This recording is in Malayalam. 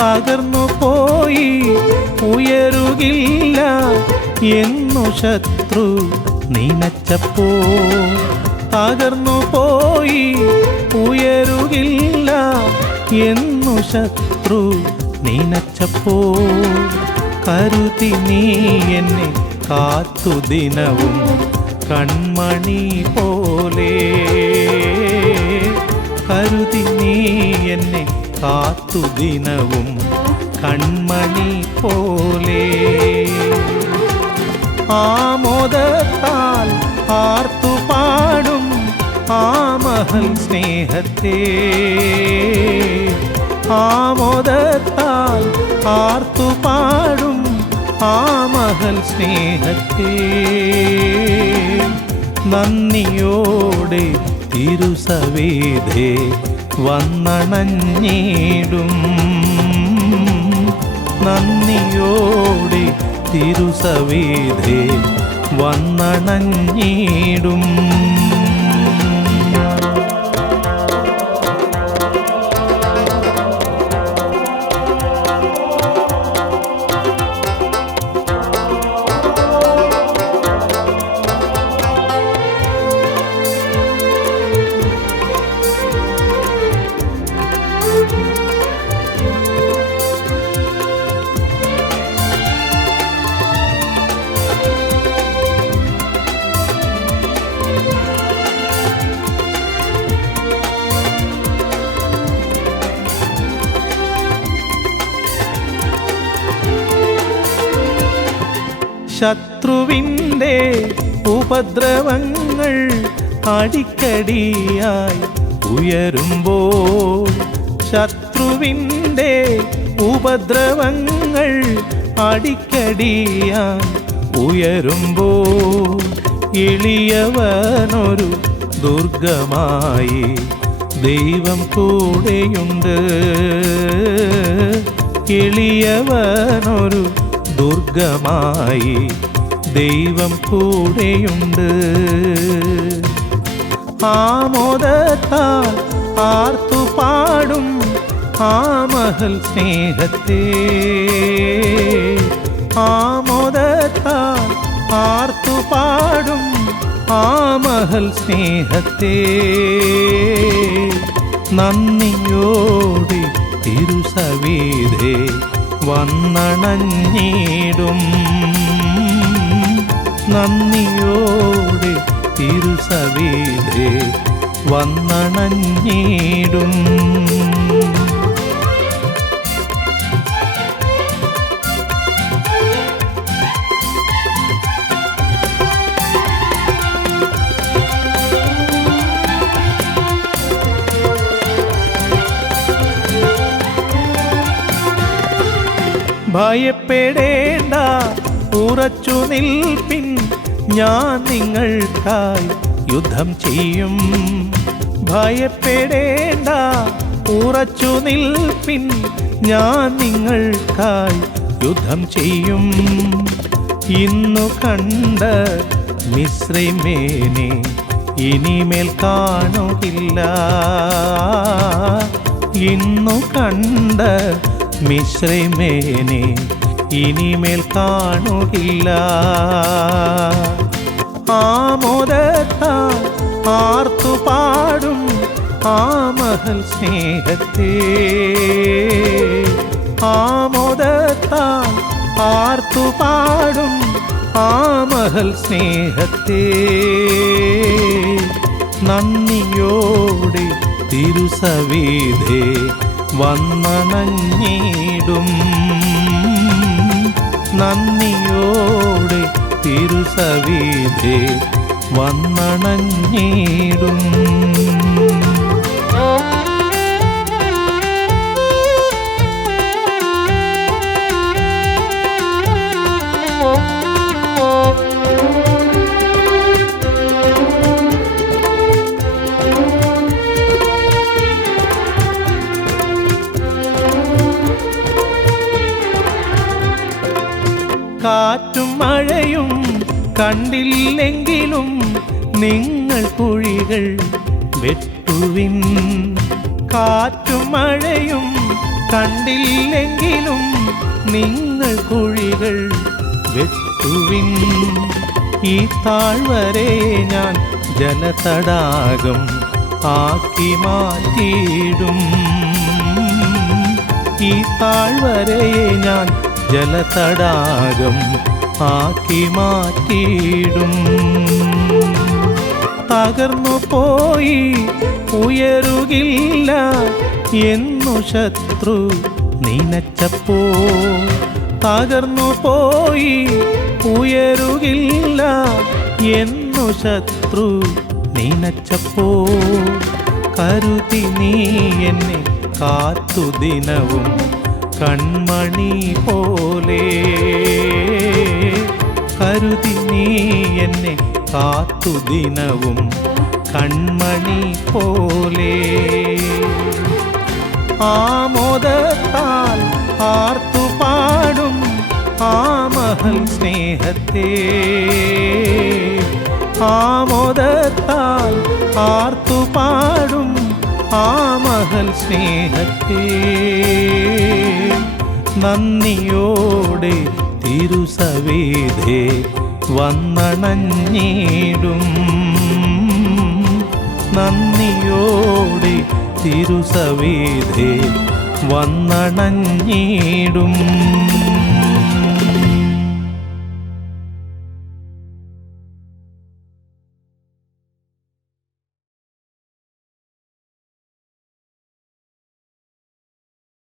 തകർന്നു പോയി ഉയരുകില്ല എന്നു ശത്രു നനച്ചപ്പോ, തകർന്നു പോയി ഉയരുകില്ല എന്നു ശത്രു നനച്ചപ്പോ, കരുതി നീ എന്നെ കാത്തു ദിനവും കൺമണി പോലെ, കരുതി നീ എന്നെ കാത്തു ദിനവും കൺമണി പോലെ. ആമോദത്താൽ ആർത്തുപാടും ആ മഹൽ സ്നേഹത്തെ, ആമോദത്താൽ ആർത്തുപാടും ആ മഹൽ സ്നേഹത്തെ, നന്ദിയോടെ തിരുസവേദേ വന്നണഞ്ഞിടും, നന്ദിയോടെ തിരുസവേദേ വന്നണഞ്ഞിടും. ശത്രുവിൻ്റെ ഉപദ്രവങ്ങൾ അടിക്കടിയായി ഉയരുമ്പോൾ, ശത്രുവിൻ്റെ ഉപദ്രവങ്ങൾ അടിക്കടിയായി ഉയരുമ്പോൾ, എളിയവനൊരു ദുർഗമായി ദൈവം കൂടെയുണ്ട്, എളിയവനൊരു ദുർഗമായി ദൈവം കൂടെയുണ്ട്. ആമോദത്താൽ ആർത്തുപാടും ആ മഹൽ സ്നേഹത്തെ, ആമോദത്താൽ ആർത്തുപാടും ആ മഹൽ സ്നേഹത്തെ, നന്ദിയോടെ തിരുസവേദേ വന്നണഞ്ഞിടും, നന്ദിയോടെ തിരുസവേദേ വന്നണഞ്ഞിടും. ഭയപ്പെടേണ്ട, ഉറച്ചു നിൽപ്പിൻ, ഞാൻ നിങ്ങൾക്കായി യുദ്ധം ചെയ്യും. ഭയപ്പെടേണ്ട, ഉറച്ചു നിൽപ്പിൻ, ഞാൻ നിങ്ങൾക്കായി യുദ്ധം ചെയ്യും. ഇന്നു കണ്ട മിസ്രൈമേനെ ഇനിമേൽ കാണുകില്ല, ഇന്നു കണ്ട മിസ്രൈമേനെ ഇനിമേൽ കാണുകില്ല. ആമോദത്താൽ ആർത്തുപാടും ആ മഹൽ സ്നേഹത്തെ, ആമോദത്താൽ ആർത്തുപാടും ആ മഹൽ സ്നേഹത്തെ, നന്ദിയോടെ തിരുസവേദേ വന്നണഞ്ഞിടും, നന്ദിയോടെ തിരുസവേദേ തിരുസവിധേ വന്നണഞ്ഞിടും. കാറ്റും മഴയും കണ്ടില്ലെങ്കിലും നിങ്ങൾ കുഴികൾ വെട്ടുവിൻ. കാറ്റും മഴയും കണ്ടില്ലെങ്കിലും നിങ്ങൾ കുഴികൾ വെട്ടുവിൻ. ഈ താഴ്വരയെ ഞാൻ ജലതടാകം ആക്കി മാറ്റിയിടും. ഈ താഴ്വരയെ ഞാൻ ജലതടാകം ആക്കി മാറ്റിയിടും. തകർന്നു പോയി ഉയരുകില്ല എന്നു ശത്രു നനച്ചപ്പോ. തകർന്നു പോയി ഉയരുകില്ല എന്നു ശത്രു നനച്ചപ്പോ. കരുതി നീ എന്നെ കാത്തു ദിനവും കൺമണി പോലെ. കരുതി നീ എന്നെ കാത്തു ദിനവും കൺമണി പോലെ. ആമോദത്താൽ ആർത്തുപാടും ആ മഹൽ സ്നേഹത്തെ. ആമോദത്താൽ ആർത്തുപാടും ആ മഹൽ സ്നേഹത്തെ. നന്ദിയോടെ തിരുസവിധേ വന്നണഞ്ഞിടും. നന്ദിയോടെ തിരുസവിധേ വന്നണഞ്ഞിടും.